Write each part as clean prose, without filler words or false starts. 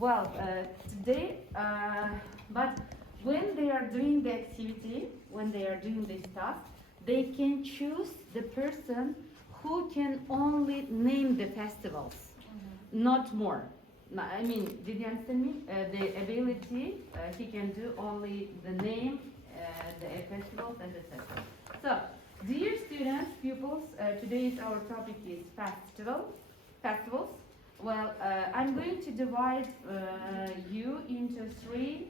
Well, today, but when they are doing the activity, when they are doing this task, they can choose the person who can only name the festivals, not more. I mean, did you understand me? The ability, he can do only the name, the festivals, and etc. So, dear students, pupils, today's our topic is festivals. Well, I'm going to divide you into three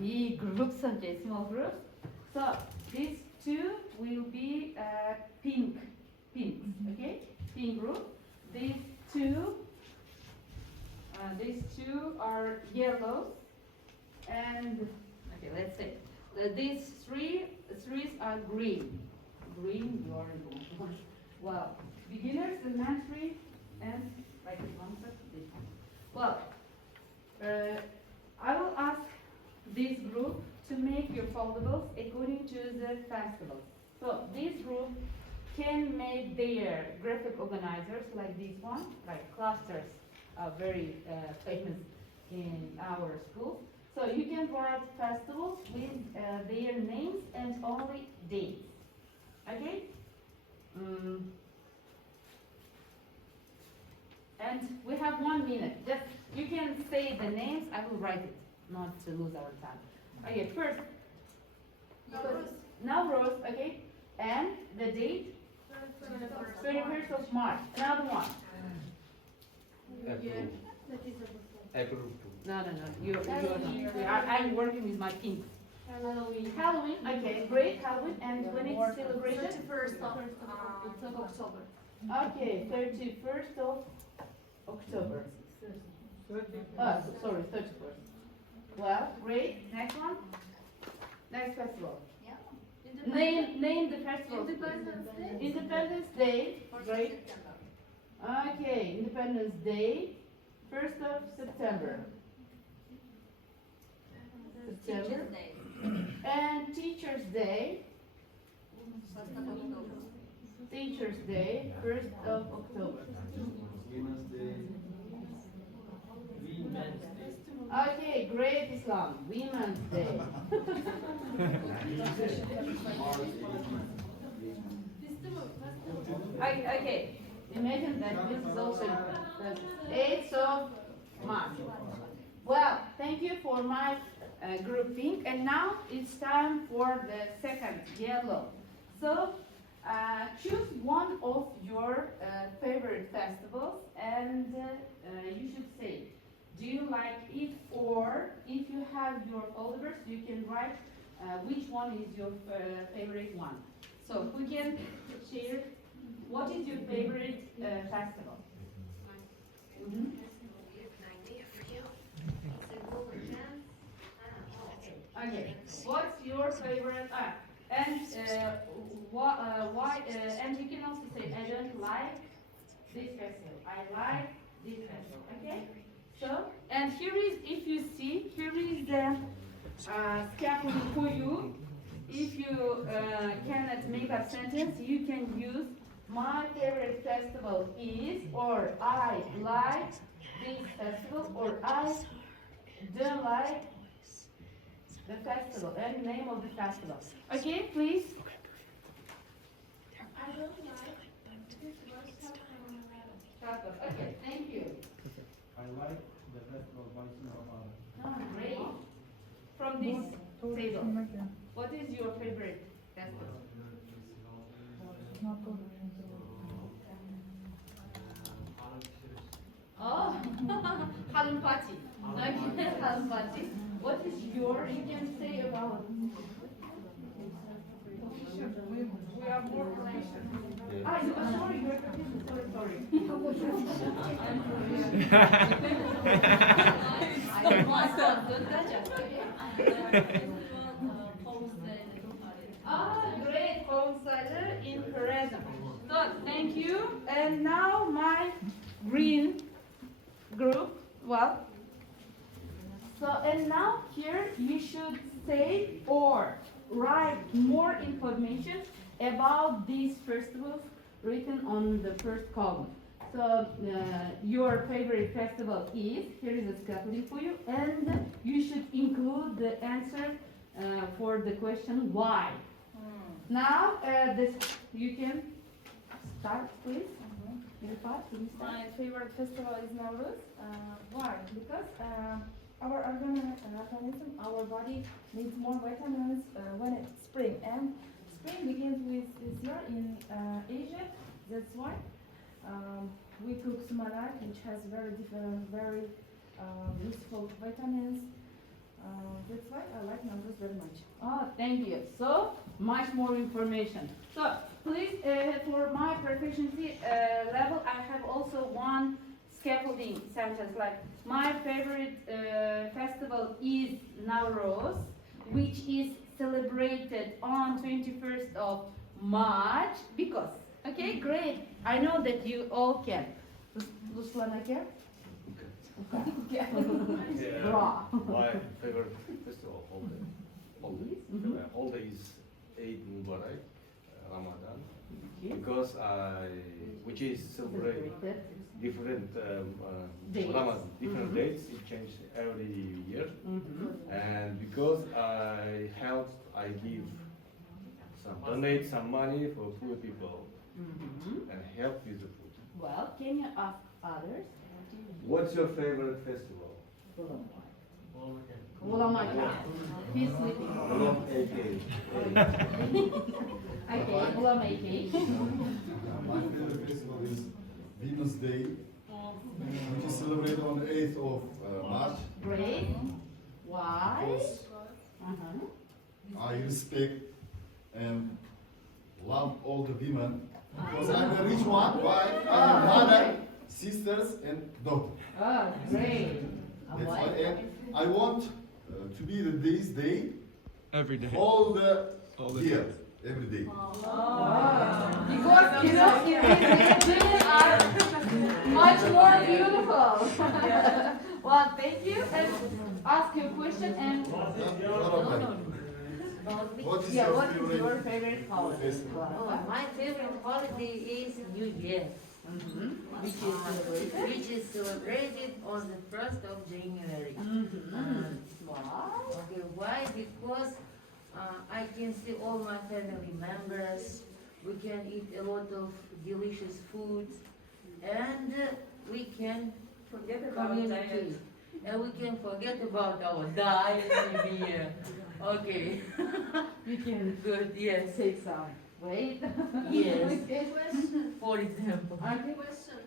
big groups, okay, small groups. So these two will be pinks, okay, pink group. These two are yellows, and okay, let's say these threes are green. Green, you are in one. Well, beginners, elementary, and like this one. Well, I will ask this group to make your foldables according to the festivals. So this group can make their graphic organizers like this one, like clusters, are very famous in our school. So you can write festivals with their names and only dates. Okay? And we have 1 minute. Just you can say the names. I will write it, not to lose our time. Okay, first. Nowruz, okay, and the date. 21st of March. Another one. April. No. You're not. I'm working with my pink. Halloween. Okay, great. Halloween. And when it's celebrated? 31st of October. Okay, 31st of October. Sorry, 31st. Well, great. Next one. Next festival. Name the festival. Independence Day. Great. Okay, Independence Day, 1st of September. And Teachers Day. Teachers Day, 1st of October. Okay, great Islam. Women's Day. Okay, imagine that this is also the 8th of March. Well, thank you for my group pink, and now it's time for the second yellow. So choose one of your favorite festivals, and you should say, do you like it, or if you have your folders, you can write which one is your favorite one. So we can share. What is your favorite festival? Okay. What's your favorite? And why? And you can also say, I don't like this festival. I like this festival. Okay. So, and here is, if you see, here is the scaffolding for you. If you cannot make a sentence, you can use my favorite festival is, or I like this festival, or I don't like the festival, and name of the festival. Okay, please. I don't like this Okay, thank you. I like the festival of Oh, great. From this table, what is your favorite festival? Oh, Halloween party. Okay, Halloween party. What is your? You can say about. We are more proficient. You are sorry. You're confused. Sorry. Great, counselor in Pereza. So, thank you. And now my green group. Well, so and now here you should say or write more information about these festivals written on the first column. So your favorite festival is, here is a scaffolding for you, and you should include the answer for the question why. Now, this you can start, please. Nilüfer, can you start? My favorite festival is Nowruz. Why? Because our organism, our body needs more vitamins when it's spring, and spring begins with this year in Asia. That's why we cook sumanak, which has very different, very useful vitamins. That's why I like Nowruz very much. Oh, thank you. So much more information. So please, for my proficiency level, I have also one scaffolding sentence. Like my favorite festival is Nowruz, which is celebrated on 21st of March. Because, okay, great. I know that you all can. Ruslan Aker? Okay. Bra. My favorite festival holiday is Eid Mubarak, Ramadan, because which is celebrated different Dates. Ramadan, different dates. It changes every year, and because I give donate some money for poor people and help with the food. Well, can you ask others? What's your favorite festival? Ulamaka. He's sleeping. Ulam AK. Okay, Ulamaka. My favorite festival is Venus Day, which is celebrated on the 8th of March. Great. Why? Because I respect and love all the women. Because I'm a rich one, wife, I have mother, sisters, and daughter. Oh, great. That's why, and I want to be this day Every day. all the year, time. every day. Because you know, women are much more beautiful. Well, thank you. And ask your question and What is yeah, your what is favorite your favorite holiday? festival? Oh, my favorite holiday is New Year, which is celebrated on the 1st of January. Why? Okay, why? Because I can see all my family members, we can eat a lot of delicious food, and we can Forget about communicate. diet. And we can forget about our diet maybe. Okay, You can good, yes, take some. Wait. yes, Okay. Question. for example. Okay. Question.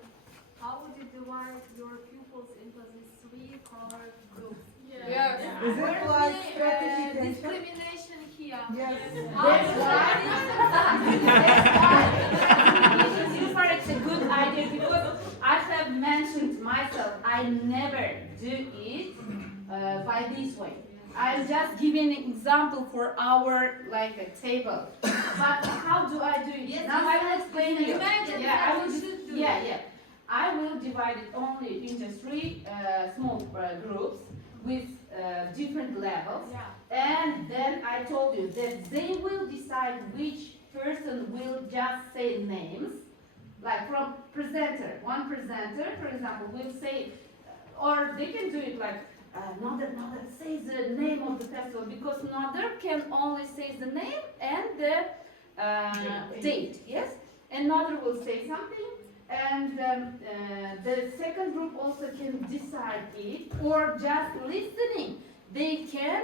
How would you divide your pupils into these three colored groups? Yes. Is it like strategy? Discrimination here. Yes. That's So far it's a good idea because I have mentioned myself, I never do it by this way. I'm just giving an example for our like a table. But how do I do it? Yes, now I will explain you. imagine Yeah, how I will you just- should do yeah, it. yeah. I will divide it only into three small groups with different levels. Yeah. And then I told you that they will decide which person will just say names. Like from presenter, one presenter, for example, will say, or they can do it like, Nader says the name of the festival, because Nader can only say the name and the date, yes? And Nader will say something, and the second group also can decide it, or just listening. They can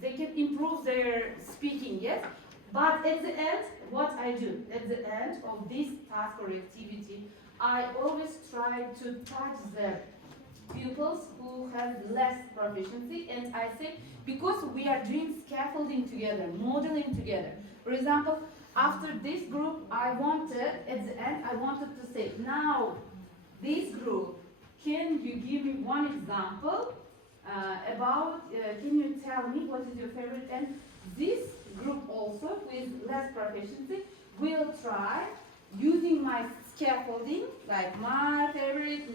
they can improve their speaking, yes? But at the end, what I do, at the end of this task or activity, I always try to touch the pupils who have less proficiency, and I say, because we are doing scaffolding together, modeling together. For example, after this group, I wanted, at the end, I wanted to say, now, this group, can you give me one example about, can you tell me what is your favorite? And this group also, with less proficiency, will try using my scaffolding, like my favorite,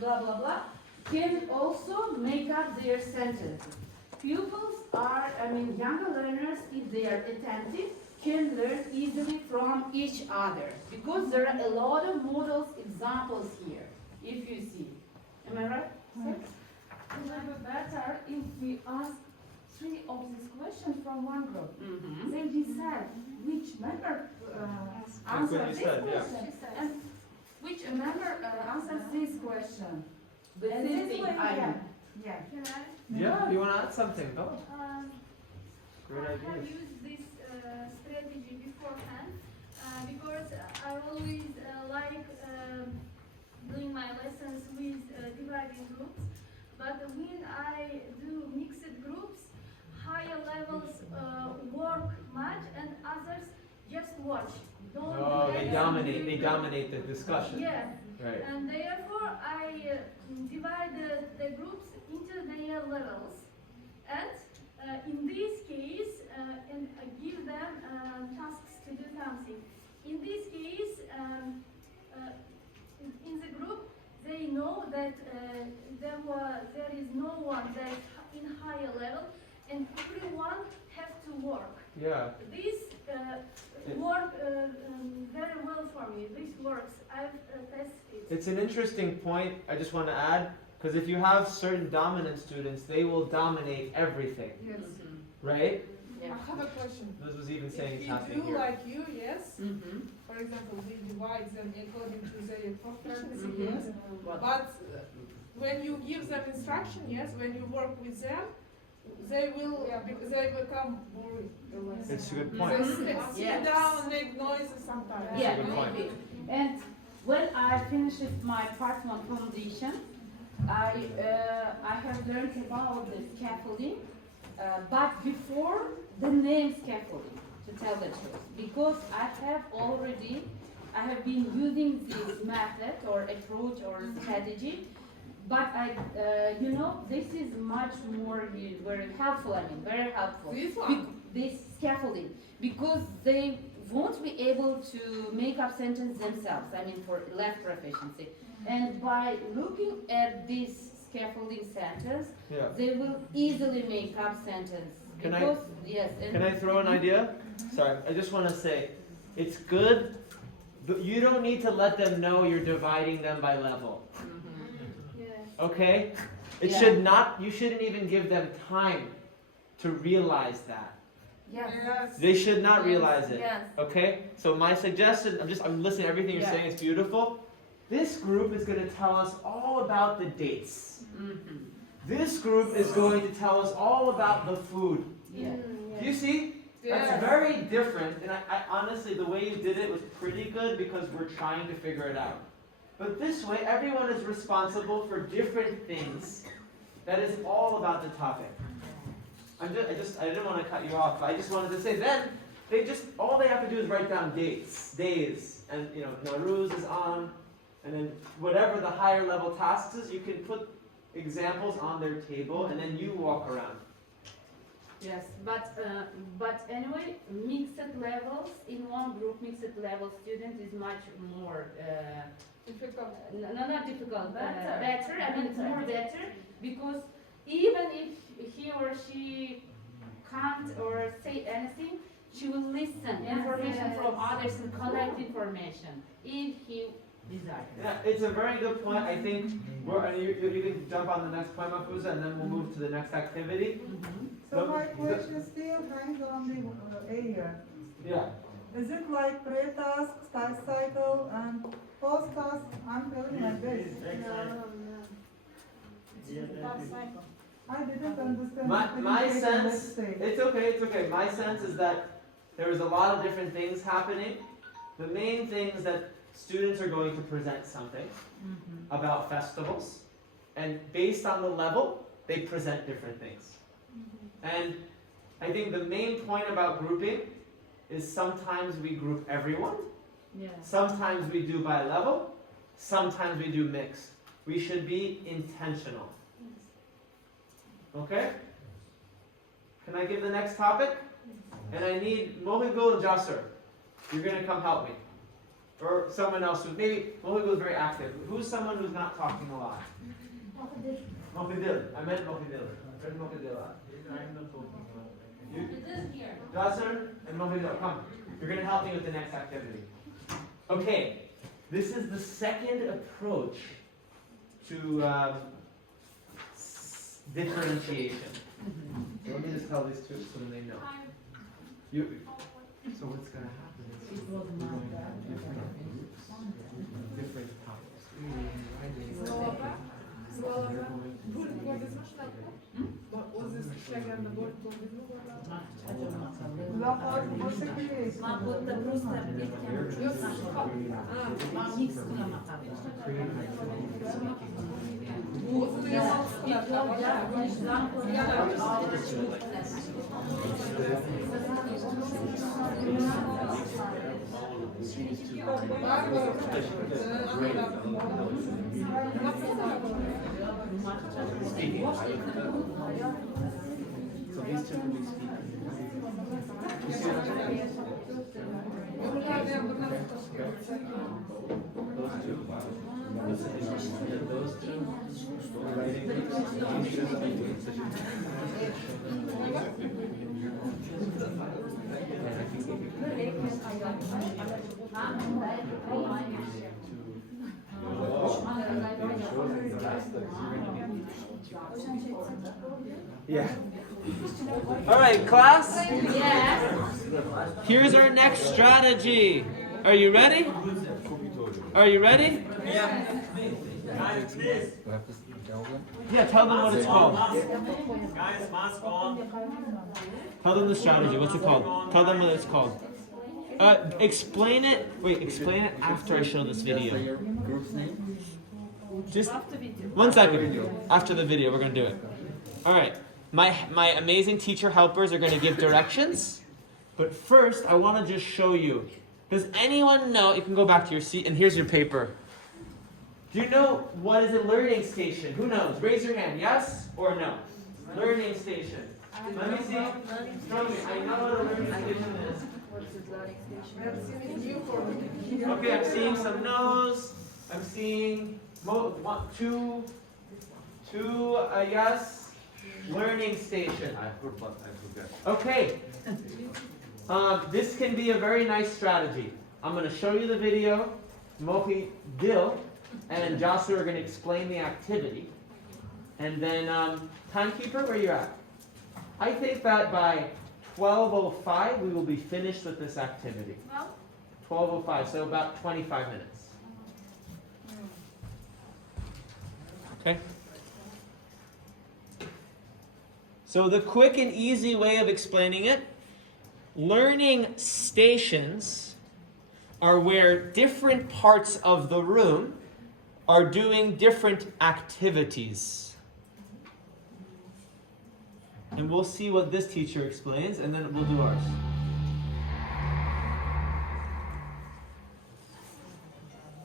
blah, blah, blah, can also make up their sentences. Pupils are, younger learners, if they are attentive, can learn easily from each other, because there are a lot of models, examples here, if you see. Am I right? It will be better if we ask 3 of these questions from one group. Mm-hmm. They decide which member what answers you this said, yeah. question and which member answers this question. The And same this thing way, I yeah. do. Yeah. Can I? Yeah, you want to add something? Go. Great I have ideas. used this strategy beforehand because I always like doing my lessons with dividing groups. But when I do mixed groups, higher levels work much and others just watch. Don't do Oh, they anything. dominate. They dominate the discussion. Yes. Right. And therefore, I divide the groups into their levels, and in this case, and I give them tasks to do something. In this case, in the group, they know that there is no one that in higher level, and everyone have to work. Yeah. This work very well for me. This works. I've tested it. It's an interesting point. I just want to add, because if you have certain dominant students, they will dominate everything, Yes. right? Yeah. I have a question. Liz was even saying If it's you happening do here. like you, yes. Mm-hmm. For example, we divide them according to their proficiency, Mhm. yes. What? But when you give them instruction, yes, when you work with them, they will they become boring. The lesson. It's a good They point. sit Yes. down and make noises sometimes. Yeah, That's a good point. maybe. And when I finished my part 1 foundation, I have learned about the scaffolding, but before the name scaffolding, to tell the truth, because I have been using this method or approach or strategy, but this is much more very helpful. Very helpful. This one? This scaffolding, because they won't be able to make up sentence themselves. For less proficiency, and by looking at this scaffolding sentence, Yeah. they will easily make up sentence. Can I- Because yes. And Can I throw an idea? Sorry, I just want to say, it's good, but you don't need to let them know you're dividing them by level. Yes. Okay? It Yeah. should not. You shouldn't even give them time to realize that. Yes. Yes. They should not realize it. Yes. Okay? So my suggestion, I'm listening to everything you're Yeah. saying, it's beautiful. This group is going to tell us all about the dates. Mm-hmm. This group is going to tell us all about the food. Yeah. Do you see? That's Yes. very different, and I honestly, the way you did it was pretty good because we're trying to figure it out. But this way, everyone is responsible for different things. That is all about the topic. I didn't want to cut you off, but I just wanted to say then, all they have to do is write down days, and Nowruz is on, and then whatever the higher level tasks is, you can put examples on their table, and then you walk around. Yes, but anyway, mixed levels in one group, mixed level student is much more Difficult. not difficult, Better. better. It's more better because even if he or she can't or say anything, she will listen Yes, information yes. from others and collect information if he desires. Yeah, it's a very good point. I think you can jump on the next point, Mafuza, and then we'll move to the next activity. So my question still hangs on the area. Yeah. Is it like pre-task, task cycle, and post-task? I'm feeling like this. I didn't understand. My Let's sense, say. it's okay. My sense is that there is a lot of different things happening. The main thing is that students are going to present something about festivals, and based on the level, they present different things. And I think the main point about grouping is sometimes we group everyone, Yes. sometimes we do by level, sometimes we do mixed. We should be intentional. Okay? Can I give the next topic? And I need Mohigul and Jasser. You're going to come help me. Or someone else who, maybe Mohigul is very active. Who's someone who's not talking a lot? Mohidil. I meant Mohidil. Where's Mohidil at? I'm not talking about. It is here. Jasur and Mohido, come. You're going to help me with the next activity. Okay, this is the second approach to differentiation. So let me just tell these two so then they know. So what's going to happen is we're going to do different topics. So these two will be speaking. You see what I'm saying? Those two writing these two speaking. Yeah. All right, class? Yes. Here's our next strategy. Are you ready? Are you ready? Guys, please. Yeah, tell them what it's called. Guys, mask on. Tell them the strategy. What's it called? Tell them what it's called. Explain it. Wait, explain it after I show this video. Just 1 second. After the video, we're gonna do it. All right. My amazing teacher helpers are gonna give directions, but first I want to just show you. Does anyone know? You can go back to your seat, and here's your paper. Do you know what is a learning station? Who knows? Raise your hand. Yes or no? Learning station. Let me see. Show me. I know what a learning station is. Okay, I'm seeing some no's. I'm seeing two yes. Learning station. I forgot. Okay. This can be a very nice strategy. I'm going to show you the video. Mohi Dil and Jasur are going to explain the activity. And then, timekeeper, where you at? I think that by 12:05 we will be finished with this activity. Well, 12:05, so about 25 minutes. Okay? So the quick and easy way of explaining it, learning stations are where different parts of the room are doing different activities. And we'll see what this teacher explains, and then we'll do ours.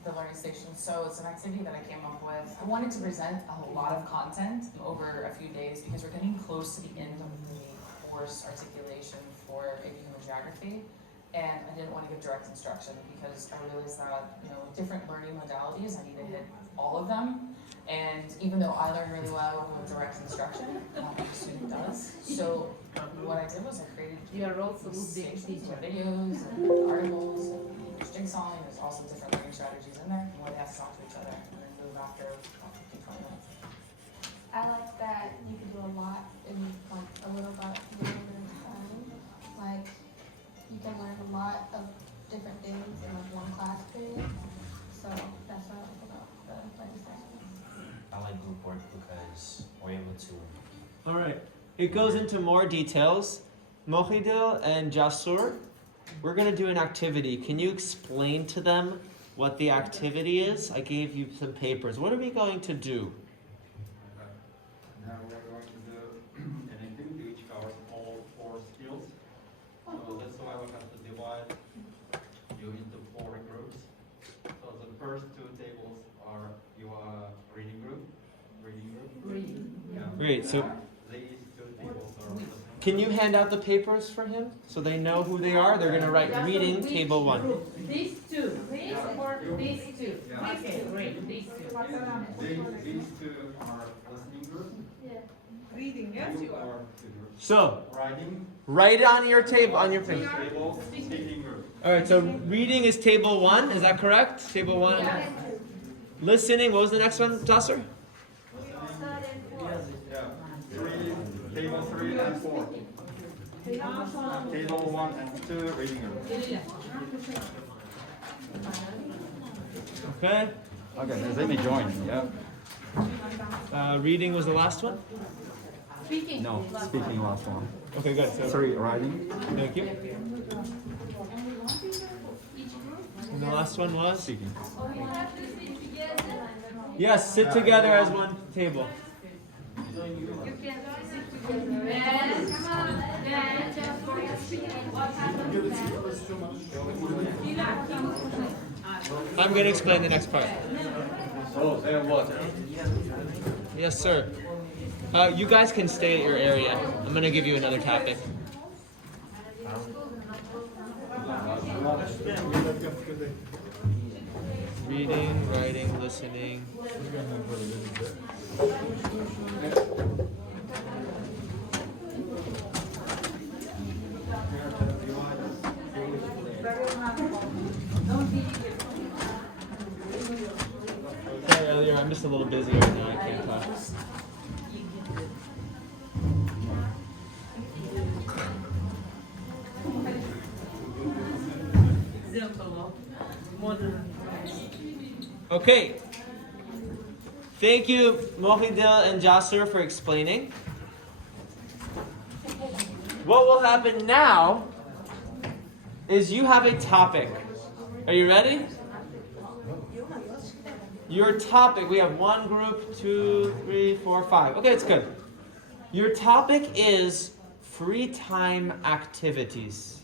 The learning station. So it's an activity that I came up with. I wanted to present a lot of content over a few days because we're getting close to the end of the course articulation for AP Human Geography. And I didn't want to give direct instruction because I realized that, different learning modalities, I need to hit all of them. And even though I learn really well with direct instruction, not every student does. So what I did was I created stations with videos and articles and there's jigsawing. There's also different learning strategies in there and where they have to talk to each other and then move after 15, 20 minutes. I like that you can do a lot in like a little bit of time. Like you can learn a lot of different things in like one class period. So that's what I like about the learning session. I like group work because we're able to. All right. It goes into more details. Mohidil and Jasur, we're going to do an activity. Can you explain to them what the activity is? I gave you some papers. What are we going to do? Now we're going to do an activity which covers all 4 skills. So that's why we have to divide you into 4 groups. So the first 2 tables are your reading group. Yeah. Great. So These 2 tables are listening. can you hand out the papers for him so they know who they are? They're going to write reading table 1. These two. These or these two. Okay, great. These two. These 2 are listening group. yeah. Reading, And So, Writing, write it on your table, on your thing. table, speaking group. Alright, so reading is table 1, is that correct? Table 1. Listening, what was the next one, Jasser? Yeah, table 3 and 4. Table 1 and 2, reading group. Okay. Okay, let me join, yeah. Reading was the last one? Speaking. No, speaking last one. Okay, good. So, 3, writing. thank you. And the last one was? Speaking. We have to sit together. Yes, sit together as one table. You can sit together. Then, come on. Then, just for your speaking, what happens then? I'm going to explain the next part. Oh, then what? Yes, sir. You guys can stay at your area. I'm going to give you another topic. Reading, writing, listening. Sorry earlier, I'm just a little busy right now. I can't talk. Okay. Thank you, Mohidil and Jasur, for explaining. What will happen now is you have a topic. Are you ready? Your topic, we have one group, 2, 3, 4, 5. Okay, it's good. Your topic is free time activities.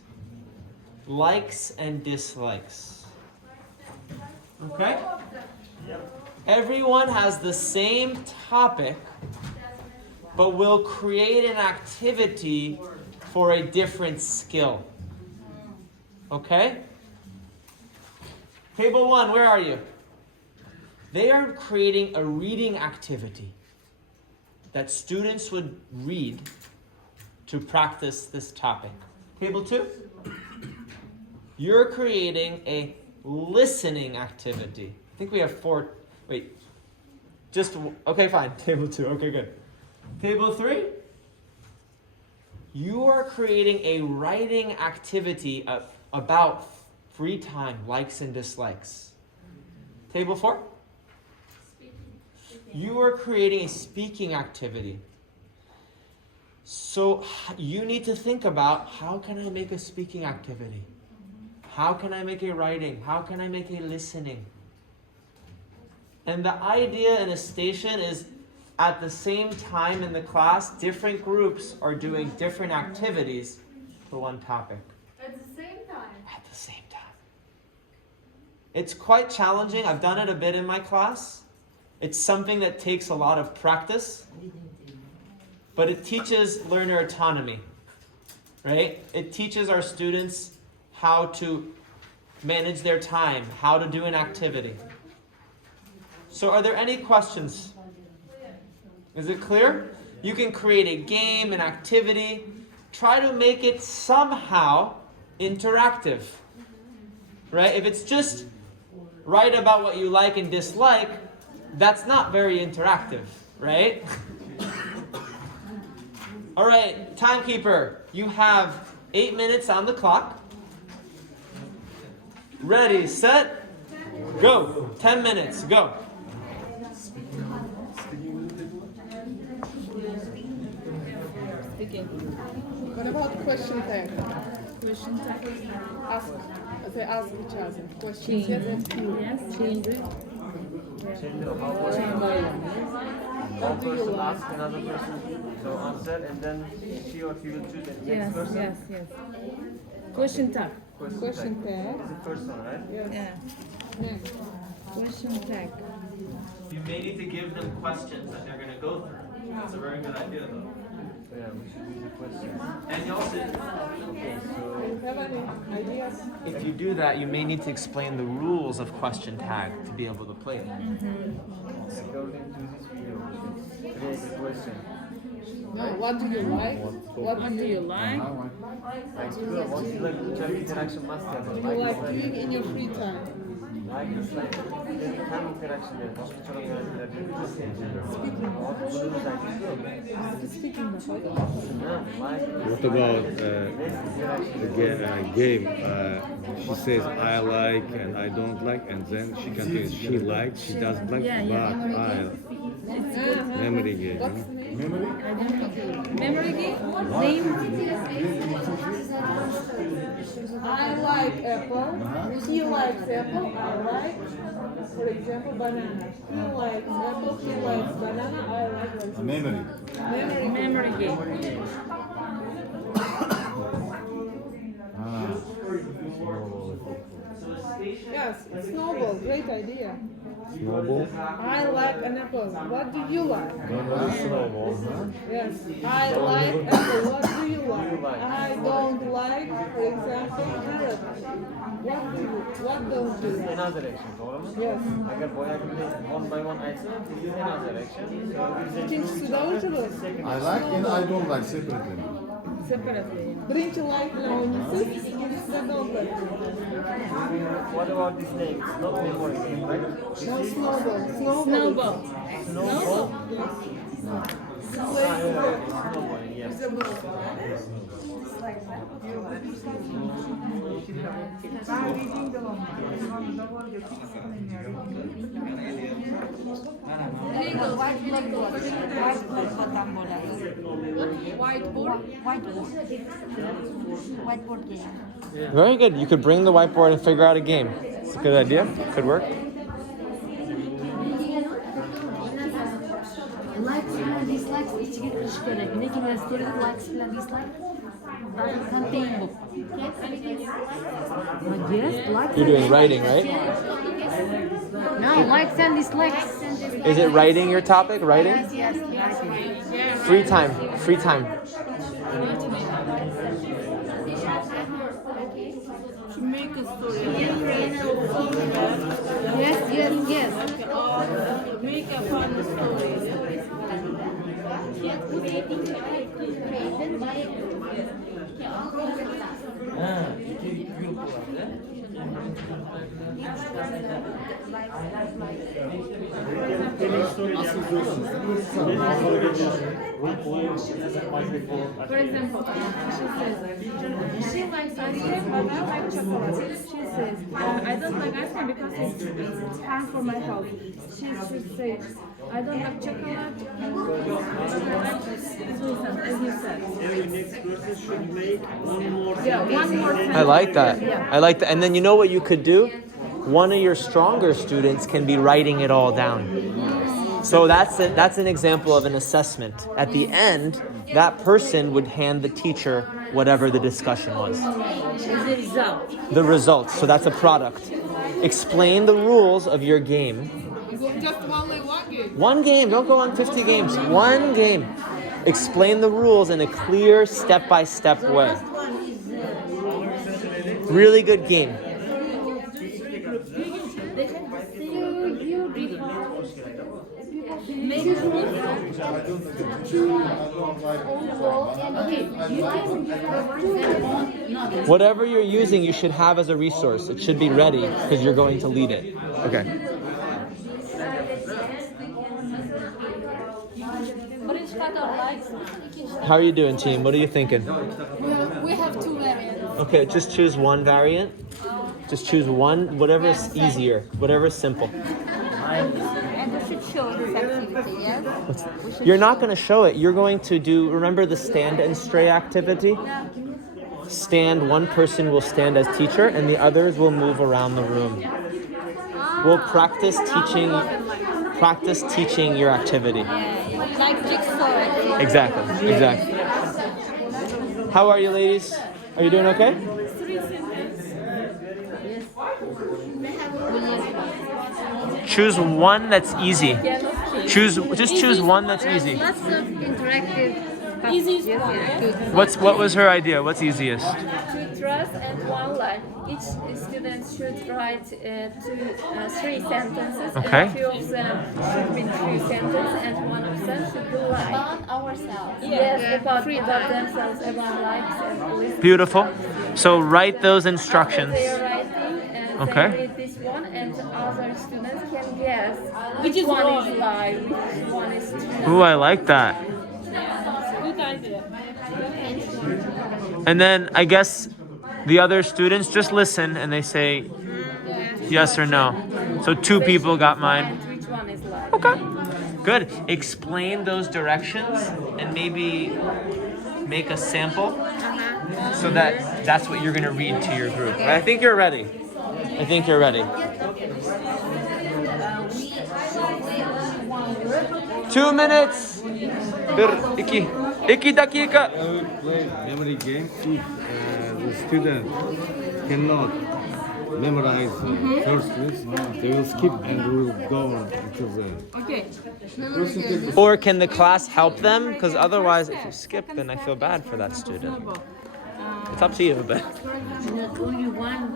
Likes and dislikes. Okay? Everyone has the same topic, but will create an activity for a different skill. Okay? Table 1, where are you? They are creating a reading activity that students would read to practice this topic. Table 2, you're creating a listening activity. I think we have 4. Wait. Okay, fine. Table 2. Okay, good. Table 3, you are creating a writing activity about free time, likes and dislikes. Table 4, you are creating a speaking activity. So you need to think about, how can I make a speaking activity? How can I make a writing? How can I make a listening? And the idea in a station is, at the same time in the class, different groups are doing different activities for one topic. At the same time. At the same time. It's quite challenging. I've done it a bit in my class. It's something that takes a lot of practice, but it teaches learner autonomy, right? It teaches our students how to manage their time, how to do an activity. So are there any questions? Is it clear? You can create a game, an activity. Try to make it somehow interactive, right? If it's just write about what you like and dislike, that's not very interactive, right? All right, timekeeper, you have 8 minutes on the clock. Ready, set, go. 10 minutes, go. Speaking. What about question tag? Question tag. They ask each other questions. Yes. One person asks another person to answer, and then she or he will choose the next person. Yes. Question tag. Question tag. Is it first one, right? Yes. Yeah. Question tag. You may need to give them questions that they're going to go through. That's a very good idea, though. Yeah, we should use the questions. And you also, Have any ideas? if you do that, you may need to explain the rules of question tag to be able to play it. According to this video, we should create a question No, what do you like? What do you like? You like doing in your free time? Speaking What about the game? She says I like and I don't like, and then she continues. She likes, she doesn't like, but I. Memory game. What's the name? Memory? Memory game? I like apple. He likes apple. I like, for example, banana. He likes apple. He likes banana. I like banana. Memory. Memory game. Yes, snowball. Great idea. Snowball. I like an apple. What do you like? Snowball. Yes, I like apple. What do you like? I don't like, for example, carrot. What don't you like? En az direction, doğru mu? Yes. Eğer boyabildiğinde one by one açsın, en az direction. İkincisi de ucuz. I like and I don't like separately. Separately. Birinci like ile oynasın, ikincisi de don't like. What about this name? It's not memory game, right? No, snowball. Snowball. Snowball? Snowball. Snowball, yes. Whiteboard game. Very good. You could bring the whiteboard and figure out a game. It's a good idea. Could work. Likes and dislikes içine karışık göre. Ne gibi story likes and dislikes? Contain book. Yes, likes. You're doing writing, right? No, likes and dislikes. Is it writing your topic? Writing? Yes. Free time. Free time. To make a story. Yes. Make a fun story. For example, she says she likes ice cream, but I like chocolate. She says I don't like ice cream because it's harm for my health. She should say I don't like chocolate, but I like sweets, as you said. Every next person should make one more One more sentence. I like that. I like that. And then you know what you could do? One of your stronger students can be writing it all down. So that's an example of an assessment. At the end, that person would hand the teacher whatever the discussion was. The results. So that's a product. Explain the rules of your game. Just only one game. One game. Don't go on 50 games. One game. Explain the rules in a clear, step-by-step way. Really good game. Whatever you're using, you should have as a resource. It should be ready because you're going to lead it. Okay. How are you doing, team? What are you thinking? We have two variants. Okay, just choose one variant. Just choose one, whatever's easier, whatever's simple. And we should show this activity, yes? You're not going to show it. You're going to do, remember the stand and stray activity? Stand, one person will stand as teacher and the others will move around the room. We'll practice teaching your activity. Like jigsaw. Exactly. How are you, ladies? Are you doing okay? Choose one that's easy. Just choose one that's easy. Lots of interactive. Easiest one. What was her idea? What's easiest? Two truths and one lie. Each student should write three sentences. Okay. And two of them should be true sentences, and one of them should be lie. about ourselves. Yes, about Free themselves, about likes and lists. Beautiful. So write those instructions. After they are writing and Okay. they read this one, and other students can guess Which which is one wrong. is lie, which one is true. Ooh, I like that. Good idea. And then I guess the other students just listen and they say yes or no. So two people got mine. Which one is lie? Okay. Good. Explain those directions and maybe make a sample so that that's what you're going to read to your group. I think you're ready. I think you're ready. 2 minutes. 2 dakika. I will play memory game if the student cannot memorize first list, they will skip and we will go on to the Okay. person take the Or can the class help them? Because otherwise, if you skip, then I feel bad for that student. It's up to you, but. Only one.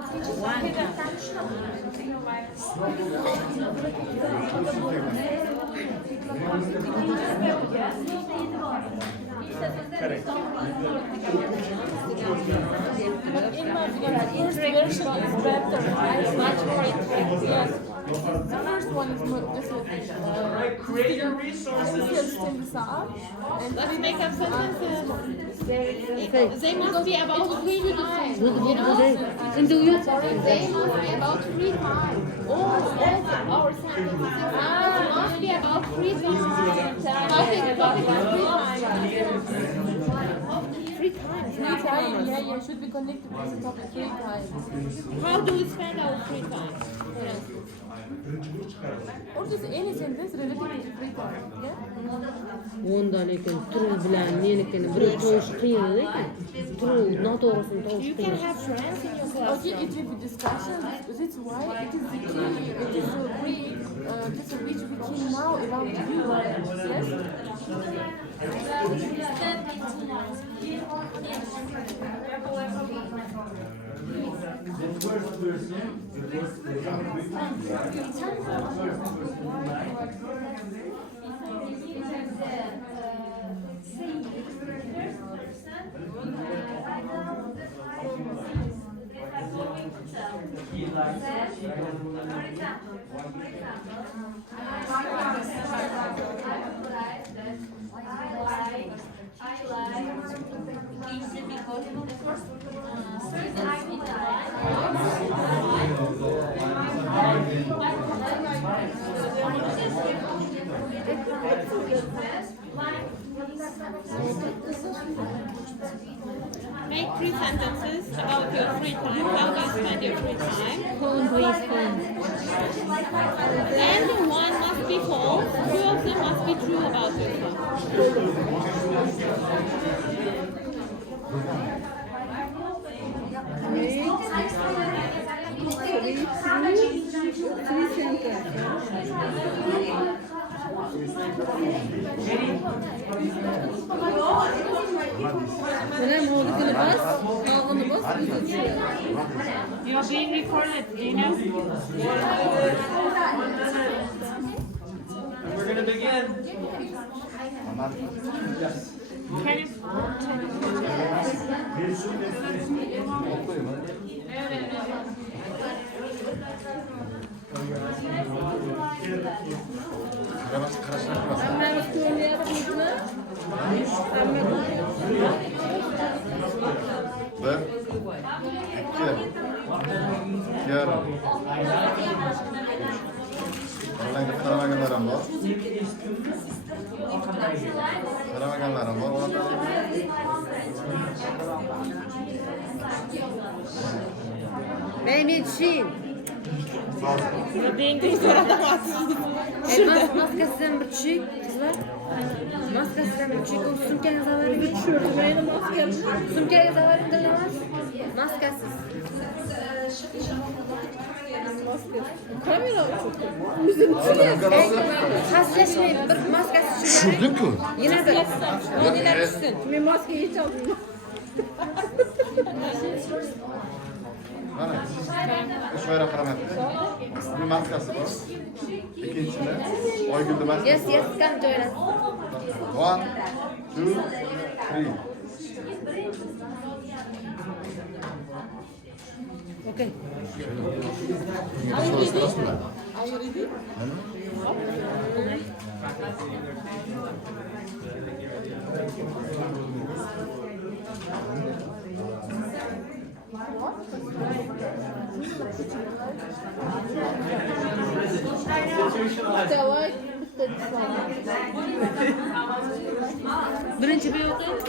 In my opinion, the first version is better. It's much more interactive. Yes. The first one is more Create your resources. Let's make up sentences. They must be about free time. You know? They must be about free time. All our sentences must be about free time. Topic is free time. Free time. Free time, yeah, should be connected with the topic free time. How do we spend our free time? Or just any sentence related to free time, yeah? Ondan ekan turul bilan menikini bir tovush qiyin lekin turul noto'g'risini tovush You can have friends in your class. Okay, it will be discussion. That's why it is the key. It is a read, just which we can now about you. Yes? Make 3 sentences about your free time. How do you spend your free time? And one must be false. 2 of them must be true about yourself. You're being recorded, do you know? We're going to begin. Can you? Bir, ikki, yarim, uch. Qaramaganlarim bor. Qaramaganlarim bor. Benim yetişeyim. You're being recorded. Maskasidan bir tushing, qizlar. Maskasidan bir tushing. Sumkangizni oling. Meni maskam. Sumkangizni oling, dilmas. Maskasiz. Kamera tuttu. Yüzüm Haslashmay, bir maskasiz tushing. Tushirdim-ku. Yana bir. Yeniler düşsün. Men maska hiç almayayım. Şöyle parametre. Bir maskası bu. İkincisinde oyguldu maskası. Yes, yes, come join us. 1, 2, 3. Okay. Are you ready? Are you ready? Давай. Birinchi bir o'qing.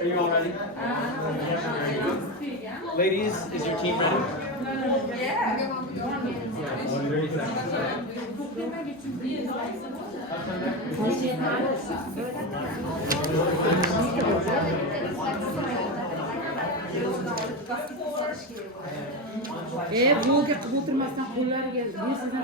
Are you all ready? Ladies, is your team ready? Bu oturmasdan qo'llari keldi. Men sizdan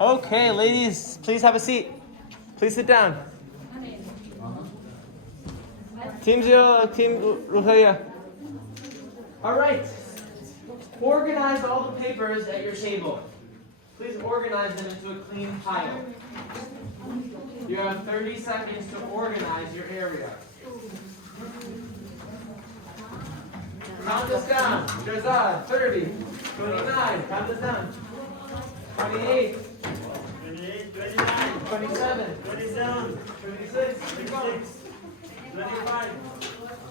Okay, ladies, please have a seat. Please sit down. Team Rosalia. All right. Organize all the papers at your table. Please organize them into a clean pile. You have 30 seconds to organize your area. Count this down. Shazad, 30, 29, count this down. 28, 29, 27, 26, 25,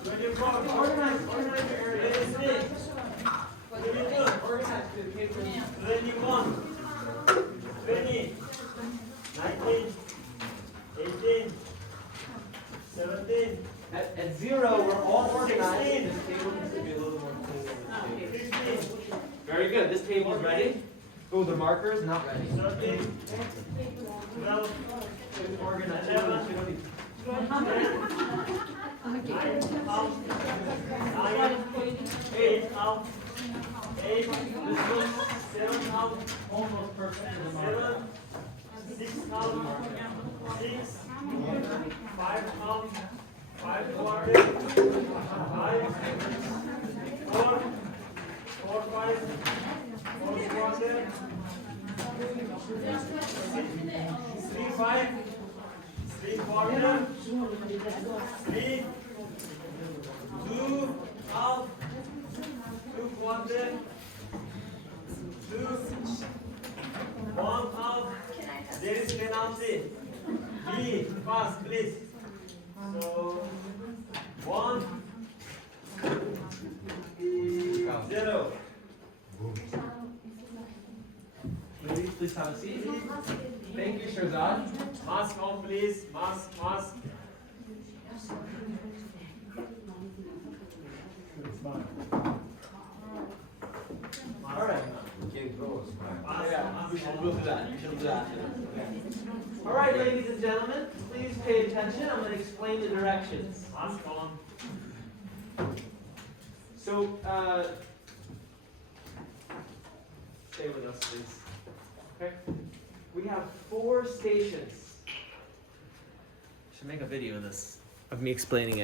24. Organize your area. 26, 22, organize the paper. 21, 20, 19, 18, 17. At 0, we're all organized. This table needs to be a little more clean. 15. Very good. This table is ready. Oh, the marker is not ready. 13, 12, organized. 11, 8 out. 8. This looks 7 out. Almost perfect. 7. 6 out. 6. 5 out. 5 quarter. 5. 4. 4, 5. 4 quarter. 3, 5. 3 quarter. 3. 2 half. 2 quarter. 2. 1 half. There is penalty. Be fast, please. So 1, 0. Ladies, please have a seat. Thank you, Shazad. Mask on, please. Mask. All right. We'll do that. All right, ladies and gentlemen, please pay attention. I'm going to explain the directions. Mask on. So, stay with us, please. Okay? We have 4 stations. I should make a video of this, of me explaining it.